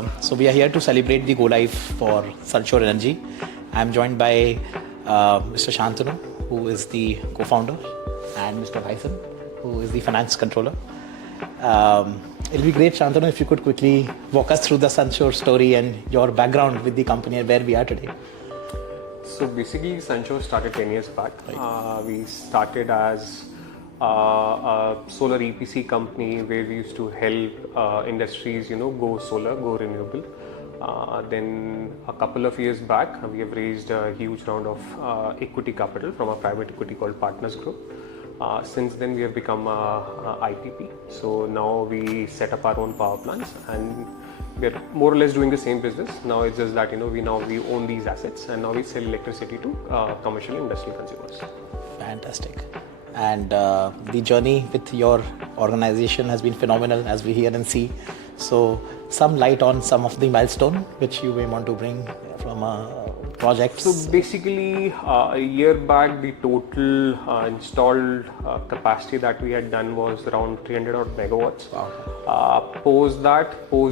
So we are here to celebrate the go live for Sunshore Energy. I am joined by Mr. Shantanu, who is the co-founder, and Mr. Bison, who is the finance controller. It'll be great, Shantanu, if you could quickly walk us through the Sunshore story and your background with the company and where we are today. So basically, Sunshore started 10 years back. Right. We started as a solar EPC company where we used to help industries, go solar, go renewable. Then a couple of years back, we have raised a huge round of equity capital from a private equity called Partners Group. Since then, we have become a IPP. So now we set up our own power plants and we are more or less doing the same business. Now it's just that we own these assets and now we sell electricity to commercial industrial consumers. Fantastic. And the journey with your organization has been phenomenal, as we hear and see. So some light on some of the milestone which you may want to bring from projects. So basically, a year back, the total installed capacity that we had done was around 300 odd megawatts. Wow. Post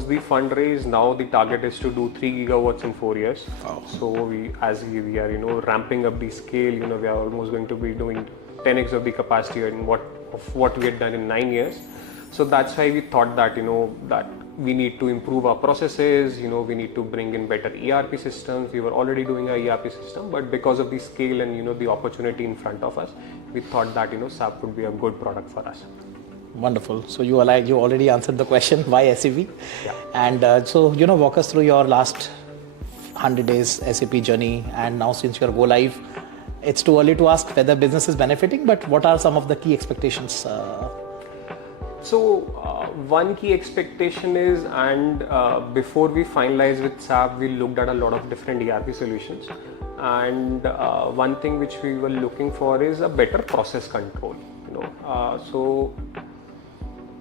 the fundraise, now the target is to do 3 gigawatts in 4 years. Wow. So as we are ramping up the scale, we are almost going to be doing 10x of the capacity in what we had done in 9 years. So that's why we thought that that we need to improve our processes. We need to bring in better ERP systems. We were already doing a ERP system, but because of the scale and the opportunity in front of us, we thought that SAP would be a good product for us. Wonderful. So you already answered the question, why SAP? Yeah. And so walk us through your last 100 days SAP journey, and now since you're go live, it's too early to ask whether business is benefiting, but what are some of the key expectations? One key expectation is, and before we finalized with SAP, we looked at a lot of different ERP solutions. And one thing which we were looking for is a better process control. So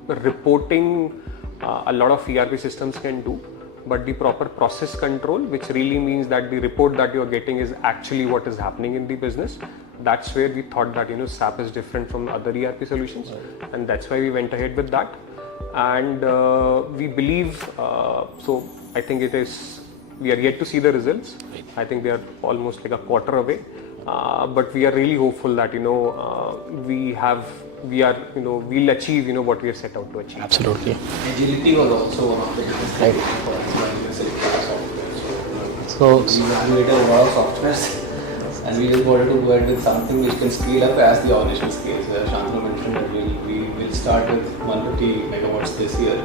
reporting, a lot of ERP systems can do, but the proper process control, which really means that the report that you're getting is actually what is happening in the business. That's where we thought that SAP is different from other ERP solutions, right. And that's why we went ahead with that. And we believe, so I think we are yet to see the results. Right. I think they are almost like a quarter away, but we are really hopeful that we'll achieve what we have set out to achieve. Absolutely. Agility was also one of the biggest things for us in software. So we evaluated a lot of softwares and we just wanted to go ahead with something which can scale up as the organization scales. Where Shantanu mentioned that we will start with 150 megawatts this year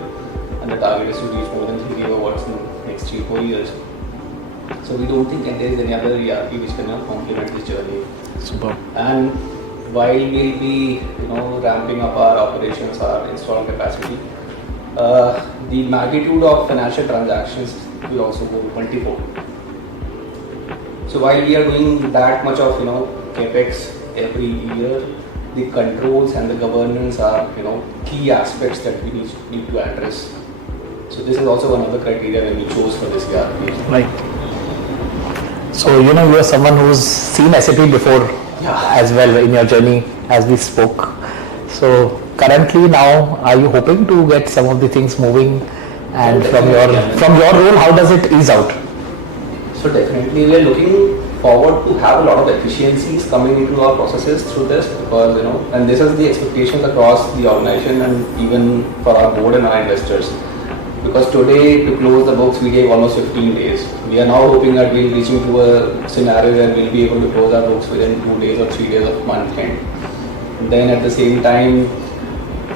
and the target is to reach more than 3 gigawatts in the next 3-4 years. So we don't think that there is any other ERP which can complement this journey. Super. And while we'll be ramping up our operations, our installed capacity, the magnitude of financial transactions will also go multifold. So while we are doing that much of capex every year, the controls and the governance are key aspects that we need to address. So this is also one of the criteria when we chose for this ERP. Right. So you are someone who's seen SAP before. Yeah. As well in your journey as we spoke. So currently now, are you hoping to get some of the things moving, and from your role, how does it ease out? So definitely we are looking forward to have a lot of efficiencies coming into our processes through this, because and this is the expectations across the organization and even for our board and our investors. Because today, to close the books, we gave almost 15 days. We are now hoping that we'll reach into a scenario where we'll be able to close our books within 2 days or 3 days of month end. Then at the same time,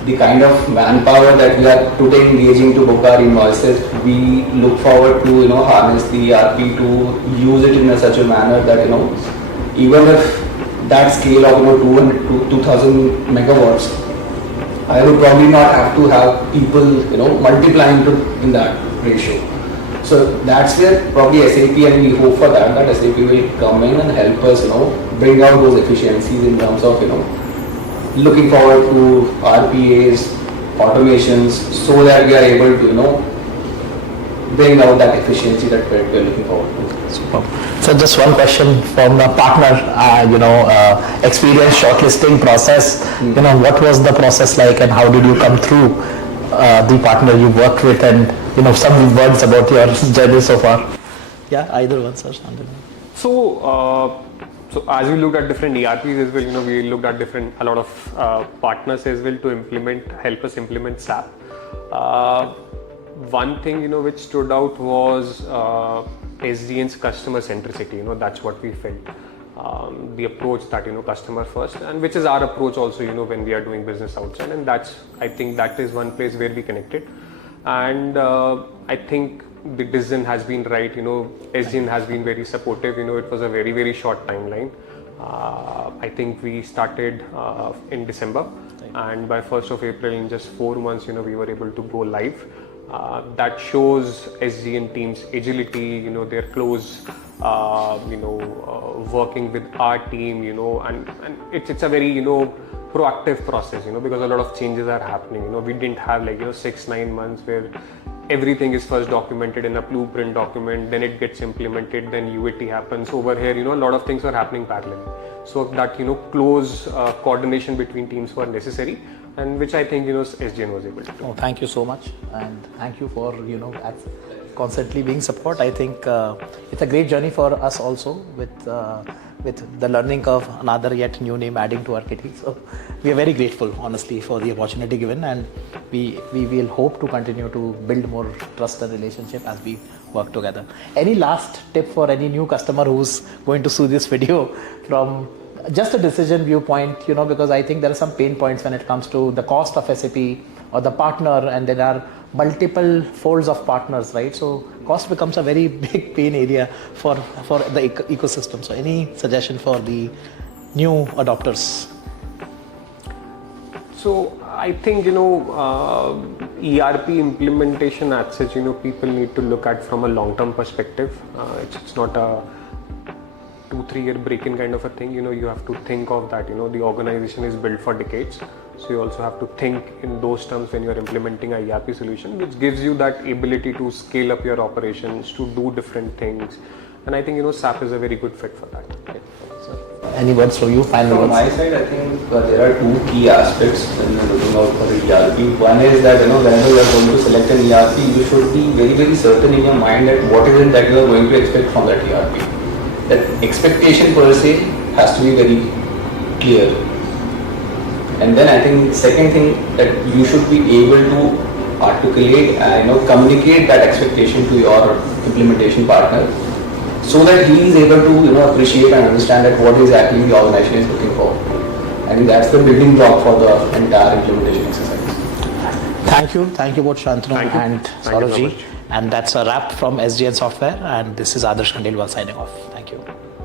the kind of manpower that we are today engaging to book our invoices, we look forward to harness the ERP to use it in such a manner that even if that scale of 200 to 2000 megawatts, I would probably not have to have people, multiplying in that ratio. So that's where probably SAP, and we hope for that SAP will come in and help us, bring out those efficiencies in terms of, looking forward to RPAs, automations, so that we are able to, bring out that efficiency that we're looking forward to. Super. So just one question from the partner, experience shortlisting process. What was the process like, and how did you come through the partner you worked with, and some words about your journey so far. Yeah, either one, sir. Shantanu. So as we looked at different ERPs as well, we looked at a lot of partners as well to help us implement SAP. One thing, which stood out was SGN's customer centricity. That's what we felt. The approach that, customer first, and which is our approach also, when we are doing business outside. And I think that is one place where we connected. And I think the decision has been right. SGN has been very supportive. It was a very, very short timeline. I think we started in December, and by 1st of April, in just 4 months, we were able to go live. That shows SGN team's agility, their close, working with our team, and it's a very, proactive process, because a lot of changes are happening. We didn't have 6-9 months where everything is first documented in a blueprint document, then it gets implemented, then UAT happens. Over here, a lot of things are happening parallelly. So that, close coordination between teams were necessary, and which I think, SGN was able to do. Oh, thank you so much, and thank you for, constantly being support. I think it's a great journey for us also with the learning curve, another yet new name adding to our kitty. So we are very grateful, honestly, for the opportunity given, and we will hope to continue to build more trust and relationship as we work together. Any last tip for any new customer who's going to see this video from just a decision viewpoint, because I think there are some pain points when it comes to the cost of SAP or the partner, and there are multiple folds of partners, right? So cost becomes a very big pain area for the ecosystem. So any suggestion for the new adopters? So I think, ERP implementation as such, people need to look at from a long-term perspective. It's not a 2-3 year break-in kind of a thing. You have to think of that, the organization is built for decades. So you also have to think in those terms when you are implementing a ERP solution, which gives you that ability to scale up your operations, to do different things. And I think, SAP is a very good fit for that. Okay. So, any words from you? Final From words? my side, I think there are 2 key aspects when you're looking out for the ERP. One is that, whenever you are going to select an ERP, you should be very, very certain in your mind that what is it that you are going to expect from that ERP. That expectation per se has to be very clear. And then I think second thing that you should be able to articulate and communicate that expectation to your implementation partner, so that he is able to appreciate and understand that what exactly the organization is looking for. I think that's the building block for the entire implementation exercise. Thank you both Shantanu and Saurabh ji. And that's a wrap from SGN Software, and this is Adarsh Khandelwal signing off. Thank you.